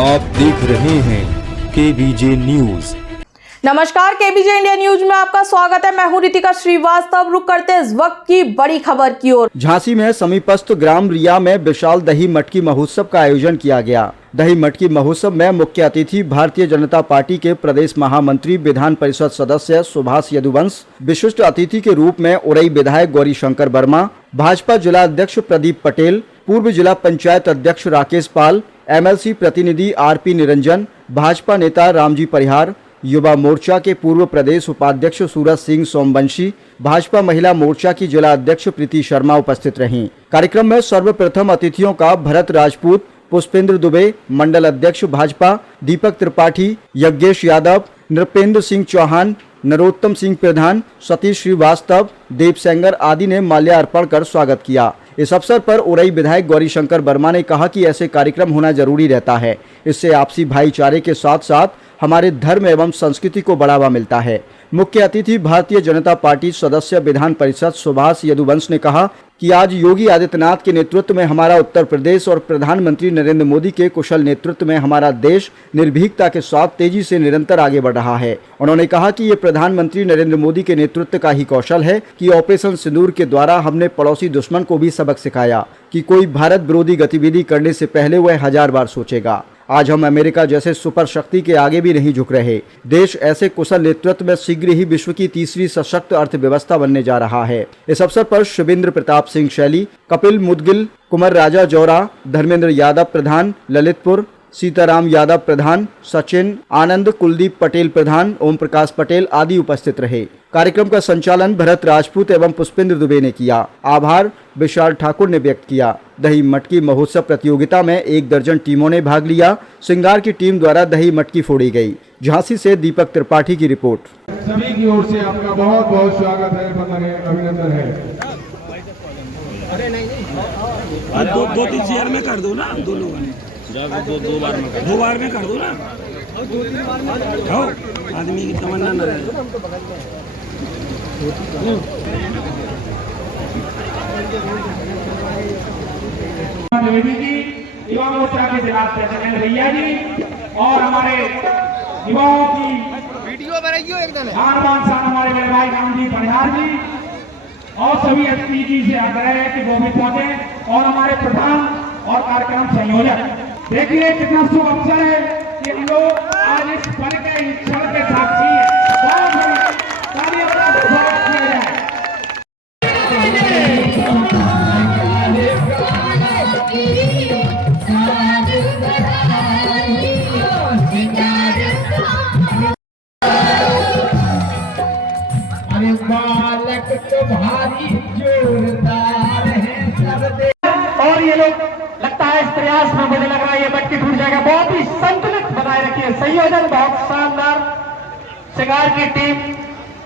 आप देख रहे हैं केबीजे न्यूज। नमस्कार, केबीजे इंडिया न्यूज में आपका स्वागत है। मैं हूं रितिका श्रीवास्तव। रुक करते हैं इस वक्त की बड़ी खबर की ओर। झांसी में समीपस्थ ग्राम रिया में विशाल दही मटकी महोत्सव का आयोजन किया गया। दही मटकी महोत्सव में मुख्य अतिथि भारतीय जनता पार्टी के प्रदेश महामंत्री विधान परिषद सदस्य सुभाष यदुवंश, विशिष्ट अतिथि के रूप में उरई विधायक गौरी शंकर वर्मा, भाजपा जिला अध्यक्ष प्रदीप पटेल, पूर्व जिला पंचायत अध्यक्ष राकेश पाल, MLC प्रतिनिधि RP निरंजन, भाजपा नेता रामजी परिहार, युवा मोर्चा के पूर्व प्रदेश उपाध्यक्ष सूरज सिंह सोमवंशी, भाजपा महिला मोर्चा की जिला अध्यक्ष प्रीति शर्मा उपस्थित रहीं। कार्यक्रम में सर्वप्रथम अतिथियों का भरत राजपूत, पुष्पेंद्र दुबे, मंडल अध्यक्ष भाजपा दीपक त्रिपाठी, यज्ञेश यादव, नृपेंद्र सिंह चौहान, नरोत्तम सिंह प्रधान, सतीश श्रीवास्तव, देव सेंगर आदि ने माल्यार्पण कर स्वागत किया। इस अवसर पर उरई विधायक गौरी शंकर वर्मा ने कहा कि ऐसे कार्यक्रम होना जरूरी रहता है। इससे आपसी भाईचारे के साथ साथ हमारे धर्म एवं संस्कृति को बढ़ावा मिलता है। मुख्य अतिथि भारतीय जनता पार्टी सदस्य विधान परिषद सुभाष यदुवंश ने कहा कि आज योगी आदित्यनाथ के नेतृत्व में हमारा उत्तर प्रदेश और प्रधानमंत्री नरेंद्र मोदी के कुशल नेतृत्व में हमारा देश निर्भीकता के साथ तेजी से निरंतर आगे बढ़ रहा है। उन्होंने कहा कि ये प्रधानमंत्री नरेंद्र मोदी के नेतृत्व का ही कौशल है कि ऑपरेशन सिंदूर के द्वारा हमने पड़ोसी दुश्मन को भी सबक सिखाया कि कोई भारत विरोधी गतिविधि करने से पहले वह 1000 बार सोचेगा। आज हम अमेरिका जैसे सुपर शक्ति के आगे भी नहीं झुक रहे। देश ऐसे कुशल नेतृत्व में शीघ्र ही विश्व की तीसरी सशक्त अर्थव्यवस्था बनने जा रहा है। इस अवसर पर शिवेंद्र प्रताप सिंह शैली, कपिल मुदगिल, कुमार राजा जौरा, धर्मेंद्र यादव प्रधान, ललितपुर, सीताराम यादव प्रधान, सचिन आनंद, कुलदीप पटेल प्रधान, ओम प्रकाश पटेल आदि उपस्थित रहे। कार्यक्रम का संचालन भरत राजपूत एवं पुष्पेंद्र दुबे ने किया। आभार विशाल ठाकुर ने व्यक्त किया। दही मटकी महोत्सव प्रतियोगिता में 1 दर्जन टीमों ने भाग लिया। सिंगार की टीम द्वारा दही मटकी फोड़ी गई। झांसी से दीपक त्रिपाठी की रिपोर्ट। सभी की ओर से आपका बहुत बहुत स्वागत है, अभिनंदन है। दो 3 शेयर में कर दो ना, दो लोगों ने दो बार में कर दो ना, आदमी की तमन्ना न रहे। युवा मोर्चा के जिला अध्यक्ष भैया जी और हमारे युवाओं की वीडियो बनाइए एकदम हमारे बड़े भाई रामजी परिहार जी और सभी एसपी जी से आग्रह है कि वो भी पहुंचे और हमारे प्रधान और कार्यक्रम संयोजक। देखिए कितना शुभ अवसर है कि हम लोग आज इस पल के क्षण के साक्षी हैं। बहुत बड़ी स्वागत किया जाए। अरे बालक तो भारी जोरदार है सब। और ये लोग लगता है इस प्रयास में मुझे लग रहा है ये मटकी टूट जाएगा। बहुत ही संतुलित बनाए रखिए, संयोजन बहुत शानदार। सिंगार की टीम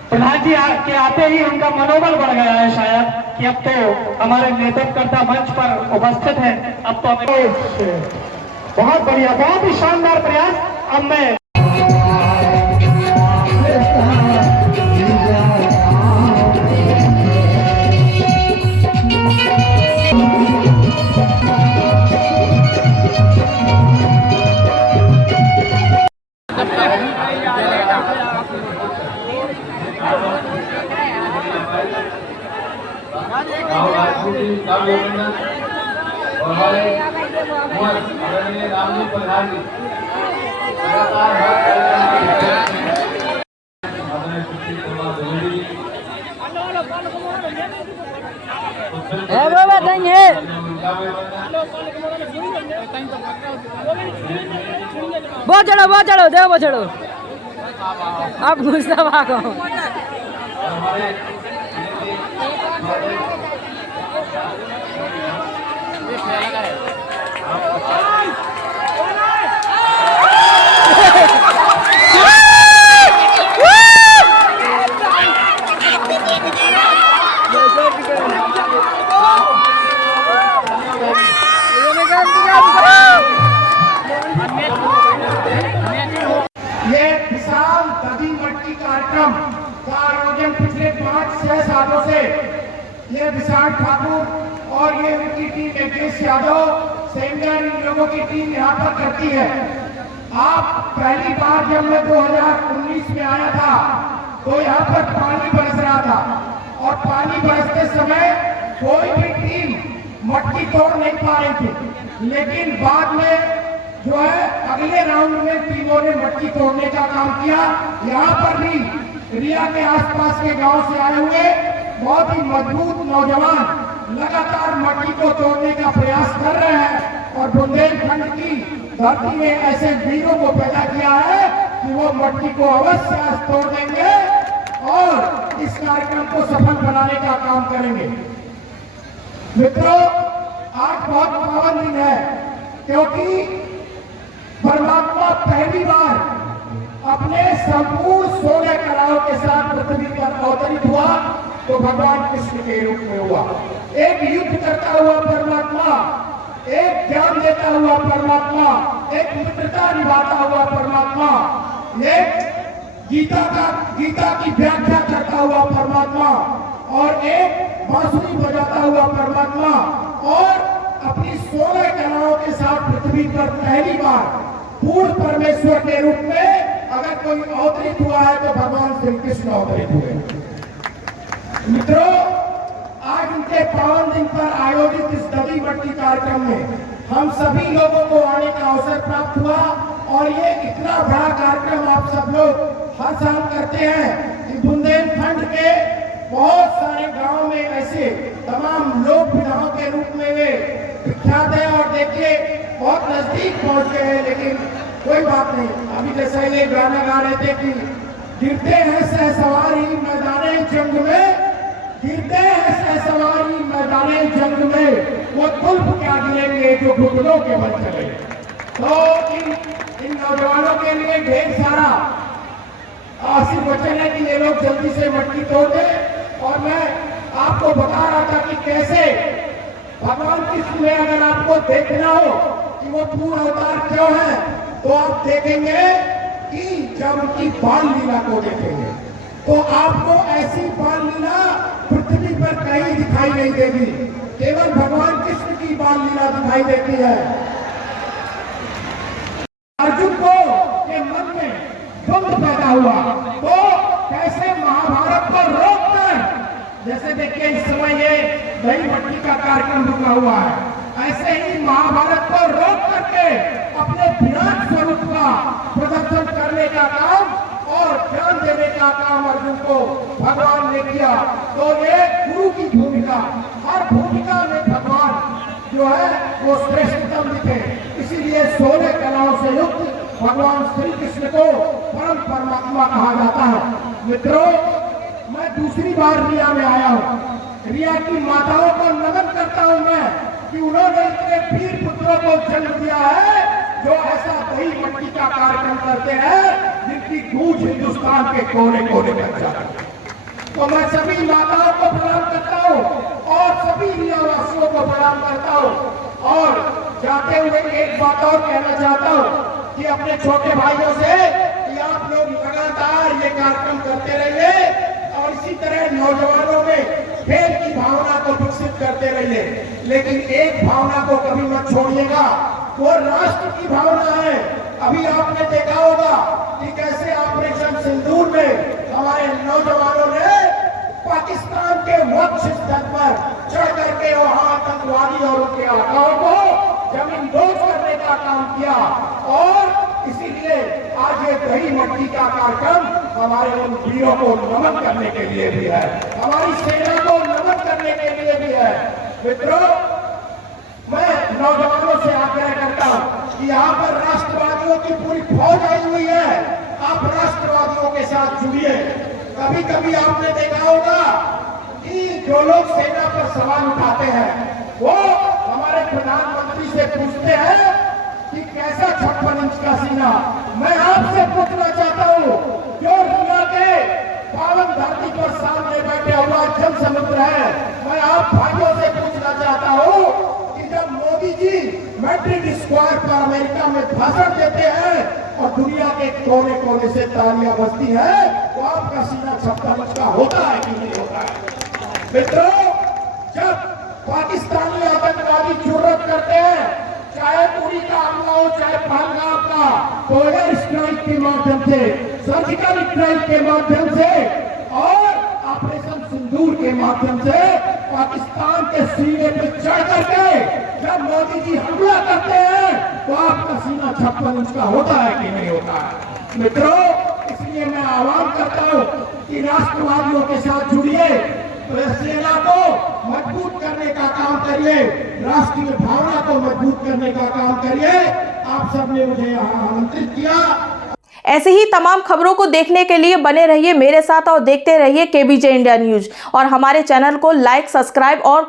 प्रधान जी के आते ही उनका मनोबल बढ़ गया है शायद कि अब तो हमारे नेतृत्वकर्ता मंच पर उपस्थित है। अब तो हमें बहुत बढ़िया, बहुत ही शानदार प्रयास। अब मैं बहुत चढ़ो देव वो चढ़ो आप गुस्सा भागो। ये विशाल दही मटकी कार्यक्रम का आयोजन पिछले 5-6 सालों से ये विशाल ठाकुर और ये उनकी टीम यज्ञेश यादव, सेंगर लोगों की टीम यहाँ पर करती है। आप पहली बार जब मैं 2019 में आया था तो यहाँ पर पानी बरस रहा था और पानी बरसते समय कोई भी टीम मटकी तोड़ नहीं पा रही थी, लेकिन बाद में जो है अगले राउंड में टीमों ने मटकी तोड़ने का काम किया। यहाँ पर भी रिया के आसपास के गांव से आए हुए बहुत ही मजबूत नौजवान लगातार मटकी को तोड़ने का प्रयास कर रहे हैं और बुंदेलखंड की धरती में ऐसे वीरों को पैदा किया है कि वो मटकी को अवश्य आज तोड़ देंगे और इस कार्यक्रम को सफल बनाने का काम करेंगे। मित्रों, आज बहुत पावन दिन है क्योंकि परमात्मा पहली बार अपने संपूर्ण 16 कलाओं के साथ पृथ्वी पर अवतरित हुआ तो भगवान कृष्ण के रूप में हुआ। एक युद्ध करता हुआ परमात्मा, एक ज्ञान देता हुआ परमात्मा, एक मित्रता निभाता हुआ परमात्मा, एक गीता की व्याख्या करता हुआ परमात्मा और एक बांसुरी बजाता हुआ परमात्मा और अपनी 16 कलाओं के साथ पृथ्वी पर पहली बार पूर्ण परमेश्वर के रूप में अगर कोई अवतरित हुआ है तो भगवान श्री कृष्ण अवतरित हुए। मित्रों, आज उनके पावन दिन पर आयोजित इस दही मटकी कार्यक्रम में हम सभी लोगों को आने का अवसर प्राप्त हुआ और ये इतना बड़ा कार्यक्रम आप सब लोग हर साल करते हैं कि बुंदेलखंड के बहुत सारे गांव में ऐसे तमाम लोक विधाओं के रूप में वे विख्यात है और देखिए बहुत नजदीक पहुंच गए हैं, लेकिन कोई बात नहीं। अभी जैसे ये गाना गा रहे थे कि गिरते हैं सहसवारी मैदाने जंग में, गिरते हैं सहसवारी मैदाने जंग में, वो तुल्फ क्या गिरेंगे जो घुटनों के बल चले। तो इन नौजवानों के लिए ढेर सारा आशीर्वचन है कि ये लोग जल्दी से मटकी तोड़ दें। और मैं आपको बता रहा था कि कैसे भगवान कृष्ण में अगर आपको देखना हो कि वो पूर्ण अवतार क्यों है तो आप देखेंगे कि जब उनकी बाल लीला को देखेंगे तो आपको ऐसी बाल लीला पृथ्वी पर कहीं दिखाई नहीं देगी, केवल भगवान कृष्ण की बाल लीला दिखाई देती है। अर्जुन को के मन में द्वंद्व पैदा हुआ तो कैसे महाभारत को रोककर, जैसे देखिए इस समय ये दही मटकी का कार्यक्रम रुका हुआ है, ऐसे ही महाभारत को रोक करके अपने विराट स्वरूप का प्रदर्शन करने का काम और ज्ञान देने का काम अर्जुन को भगवान ने किया। तो ये गुरु की भूमिका, हर भूमिका में भगवान जो है वो श्रेष्ठतम दिखे, इसीलिए 16 कलाओं से युक्त भगवान श्री कृष्ण को परम परमात्मा कहा जाता है। मित्रों, मैं दूसरी बार रिया में आया हूँ। रिया की माताओं को नमन करता हूँ मैं कि उन्होंने इतने वीर पुत्रों को जन्म दिया है जो ऐसा दही मटकी का कार्यक्रम करते हैं जिनकी गूंज हिंदुस्तान के कोने कोने तक जाती है। तो मैं सभी माताओं को प्रणाम करता हूँ और सभी रियावासियों को प्रणाम करता हूँ और जाते हुए एक बात और कहना चाहता हूँ कि अपने छोटे भाइयों से कि आप लोग लगातार ये कार्यक्रम करते रहिए और इसी तरह नौजवानों में खेल की भावना को विकसित करते रहिए, लेकिन एक भावना को कभी मत छोड़िएगा, वो राष्ट्र की भावना है। अभी आपने देखा होगा कि कैसे ऑपरेशन सिंदूर में हमारे नौजवानों ने पाकिस्तान के वक्ष स्थल पर चढ़ करके वहां आतंकवादी और उनके आकाओं को जमीन दोज करने का काम किया और इसीलिए आज ये दही मटकी का कार्यक्रम हमारे उन वीरों को नमन करने के लिए भी है, हमारी सेना को नमन करने के लिए भी है। मित्रों, मैं नौजवानों से आग्रह करता हूं कि यहाँ पर राष्ट्रवादियों की पूरी फौज आई हुई है, आप राष्ट्रवादियों के साथ जुड़िए। कभी कभी आपने देखा होगा कि जो लोग सेना पर सवाल उठाते हैं वो हमारे प्रधानमंत्री से पूछते हैं कि कैसा 56 इंच का सीना। मैं आपसे पूछना चाहता हूँ, जो दुनिया के पावन धरती पर सामने बैठे हुआ जल समुद्र है, मैं आप भाइयों से पूछना चाहता हूँ कि जब मोदी जी मैड्रिड स्क्वायर पर अमेरिका में भाषण देते हैं और दुनिया के कोने कोने से तालियां बजती है तो आपका सीना 56 इंच का होता है कि नहीं होता है? मित्रों, जब पाकिस्तानी आतंकवादी जुर्रत करते हैं चाहे उरी का हमला हो, चाहे पहलगाम का, तो एयर स्ट्राइक के माध्यम से, सर्जिकल स्ट्राइक के माध्यम से और ऑपरेशन सिंदूर के माध्यम से पाकिस्तान के सीने पे चढ़ करके जब मोदी जी हमला करते हैं तो आपका सीना 56 इंच का होता है कि नहीं होता है। मित्रों, इसलिए मैं आह्वान करता हूं कि राष्ट्रवादियों के साथ जुड़िए, सेना को मजबूत करने का काम करिए, राष्ट्रीय भावना को मजबूत करने का काम करिए। आप सबने मुझे यहाँ आमंत्रित किया। ऐसे ही तमाम खबरों को देखने के लिए बने रहिए मेरे साथ और देखते रहिए केबीजे इंडिया न्यूज और हमारे चैनल को लाइक, सब्सक्राइब और